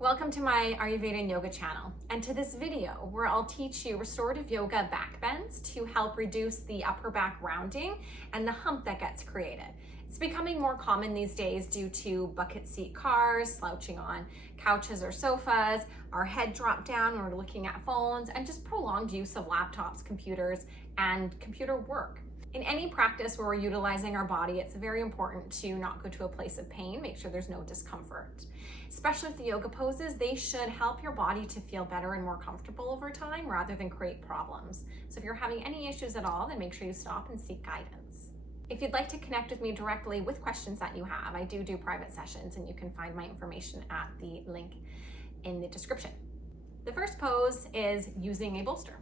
Welcome to my Ayurveda and Yoga channel, and to this video where I'll teach you restorative yoga backbends to help reduce the upper back rounding and the hump that gets created. It's becoming more common these days due to bucket seat cars, slouching on couches or sofas, our head dropped down when we're looking at phones, and just prolonged use of laptops, computers, and computer work. In any practice where we're utilizing our body, it's very important to not go to a place of pain, make sure there's no discomfort. Especially with the yoga poses, they should help your body to feel better and more comfortable over time rather than create problems. So if you're having any issues at all, then make sure you stop and seek guidance. If you'd like to connect with me directly with questions that you have, I do private sessions, and you can find my information at the link in the description. The first pose is using a bolster.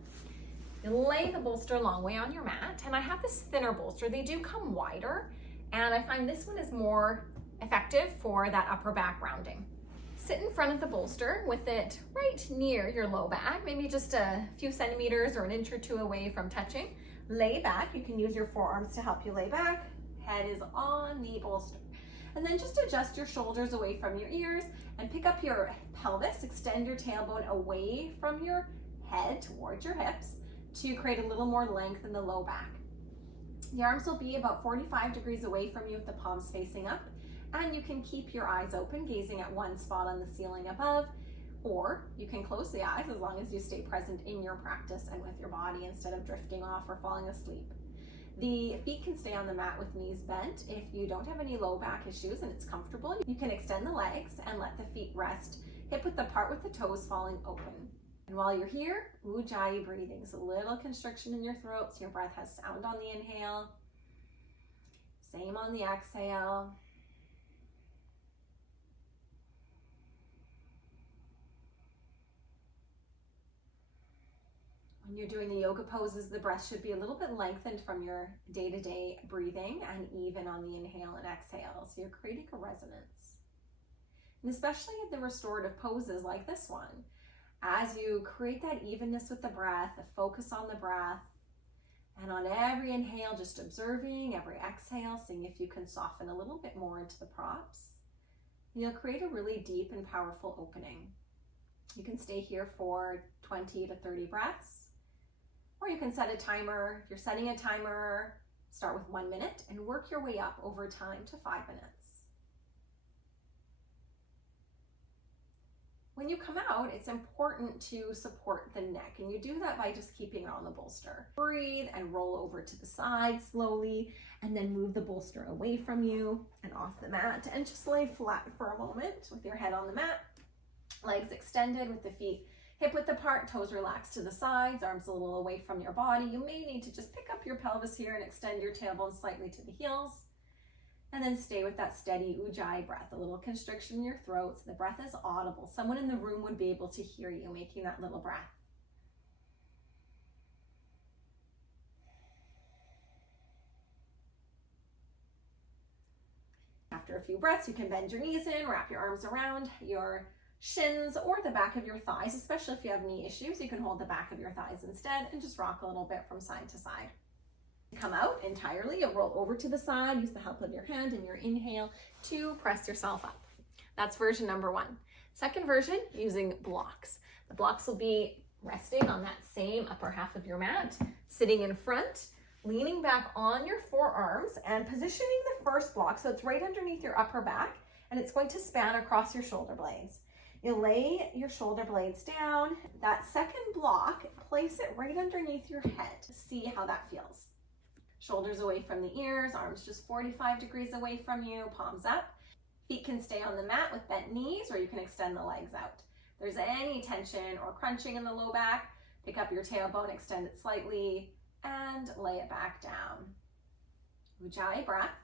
You lay the bolster a long way on your mat, and I have this thinner bolster. They do come wider, and I find this one is more effective for that upper back rounding. Sit in front of the bolster with it right near your low back, maybe just a few centimeters or an inch or two away from touching. Lay back. You can use your forearms to help you lay back. Head is on the bolster. And then just adjust your shoulders away from your ears and pick up your pelvis. Extend your tailbone away from your head towards your hips to create a little more length in the low back. The arms will be about 45 degrees away from you with the palms facing up, and you can keep your eyes open, gazing at one spot on the ceiling above, or you can close the eyes as long as you stay present in your practice and with your body instead of drifting off or falling asleep. The feet can stay on the mat with knees bent. If you don't have any low back issues and it's comfortable, you can extend the legs and let the feet rest hip width apart with the toes falling open. And while you're here, Ujjayi breathing. So a little constriction in your throat so your breath has sound on the inhale. Same on the exhale. When you're doing the yoga poses, the breath should be a little bit lengthened from your day-to-day breathing and even on the inhale and exhale. So you're creating a resonance. And especially in the restorative poses like this one, as you create that evenness with the breath, the focus on the breath, and on every inhale, just observing, every exhale, seeing if you can soften a little bit more into the props, you'll create a really deep and powerful opening. You can stay here for 20 to 30 breaths, or you can set a timer. If you're setting a timer, start with 1 minute and work your way up over time to 5 minutes. When you come out, it's important to support the neck, and you do that by just keeping it on the bolster. Breathe and roll over to the side slowly, and then move the bolster away from you and off the mat, and just lay flat for a moment with your head on the mat, legs extended with the feet hip width apart, toes relaxed to the sides, arms a little away from your body. You may need to just pick up your pelvis here and extend your tailbone slightly to the heels. And then stay with that steady Ujjayi breath, a little constriction in your throat so the breath is audible. Someone in the room would be able to hear you making that little breath. After a few breaths, you can bend your knees in, wrap your arms around your shins or the back of your thighs, especially if you have knee issues. You can hold the back of your thighs instead and just rock a little bit from side to side. Come out entirely, you'll roll over to the side, use the help of your hand and your inhale to press yourself up. That's version number one. Second version, using blocks. The blocks will be resting on that same upper half of your mat, sitting in front, leaning back on your forearms and positioning the first block so it's right underneath your upper back, and it's going to span across your shoulder blades. You'll lay your shoulder blades down. That second block, place it right underneath your head to see how that feels. Shoulders away from the ears, arms just 45 degrees away from you, palms up. Feet can stay on the mat with bent knees, or you can extend the legs out. If there's any tension or crunching in the low back, pick up your tailbone, extend it slightly, and lay it back down. Ujjayi breath.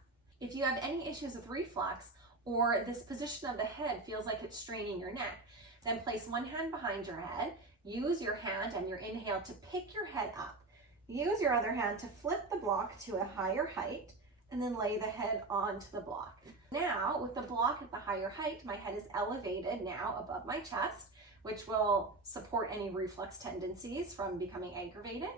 If you have any issues with reflux, or this position of the head feels like it's straining your neck, then place one hand behind your head, use your hand and your inhale to pick your head up. Use your other hand to flip the block to a higher height and then lay the head onto the block. Now, with the block at the higher height, my head is elevated now above my chest, which will support any reflux tendencies from becoming aggravated,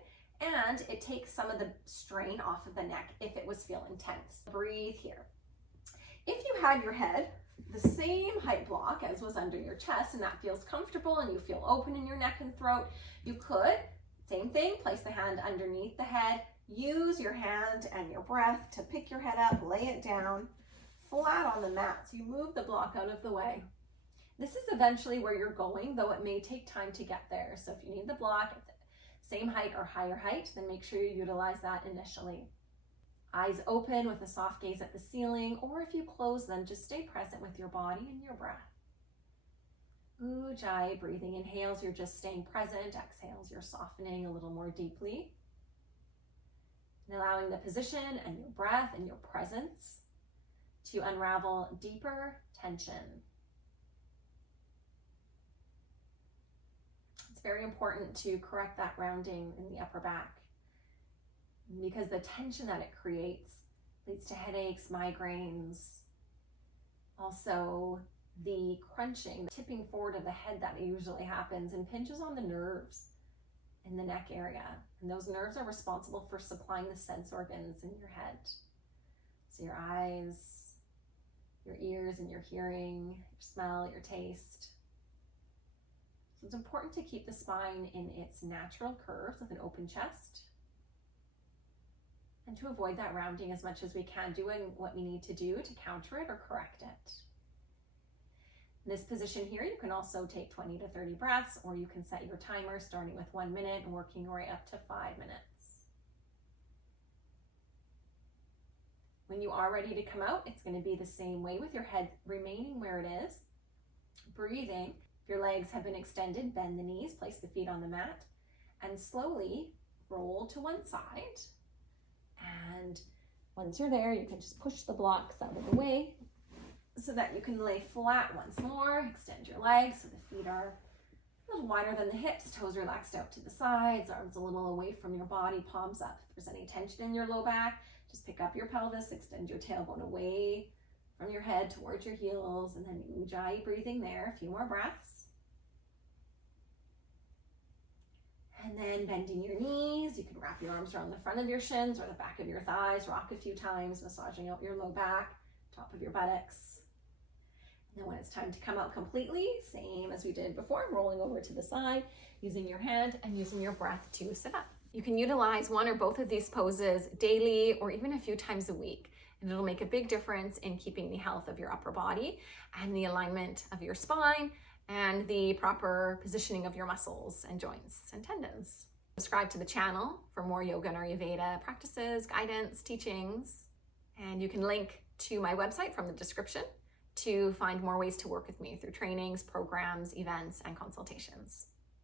and it takes some of the strain off of the neck if it was feeling tense. Breathe here. If you had your head the same height block as was under your chest, and that feels comfortable and you feel open in your neck and throat, you could, same thing, place the hand underneath the head, use your hand and your breath to pick your head up, lay it down flat on the mat. So you move the block out of the way. This is eventually where you're going, though it may take time to get there. So if you need the block at the same height or higher height, then make sure you utilize that initially. Eyes open with a soft gaze at the ceiling, or if you close them, just stay present with your body and your breath. Ujjayi breathing. Inhales, you're just staying present. Exhales, you're softening a little more deeply. And allowing the position and your breath and your presence to unravel deeper tension. It's very important to correct that rounding in the upper back, because the tension that it creates leads to headaches, migraines, also the crunching, the tipping forward of the head that usually happens, and pinches on the nerves in the neck area. And those nerves are responsible for supplying the sense organs in your head. So your eyes, your ears, and your hearing, your smell, your taste. So it's important to keep the spine in its natural curves with an open chest, and to avoid that rounding as much as we can, doing what we need to do to counter it or correct it. In this position here, you can also take 20 to 30 breaths, or you can set your timer starting with 1 minute and working your way up to 5 minutes. When you are ready to come out, it's going to be the same way with your head remaining where it is. Breathing. If your legs have been extended, bend the knees, place the feet on the mat, and slowly roll to one side. And once you're there, you can just push the blocks out of the way so that you can lay flat once more. Extend your legs so the feet are a little wider than the hips, toes relaxed out to the sides, arms a little away from your body, palms up. If there's any tension in your low back, just pick up your pelvis, extend your tailbone away from your head towards your heels, and then Ujjayi breathing there. A few more breaths. And then bending your knees, you can wrap your arms around the front of your shins or the back of your thighs, rock a few times, massaging out your low back, top of your buttocks. And then when it's time to come out completely, same as we did before, rolling over to the side, using your hand and using your breath to sit up. You can utilize one or both of these poses daily or even a few times a week, and it'll make a big difference in keeping the health of your upper body and the alignment of your spine and the proper positioning of your muscles and joints and tendons. Subscribe to the channel for more yoga and Ayurveda practices, guidance, teachings, and you can link to my website from the description to find more ways to work with me through trainings, programs, events, and consultations.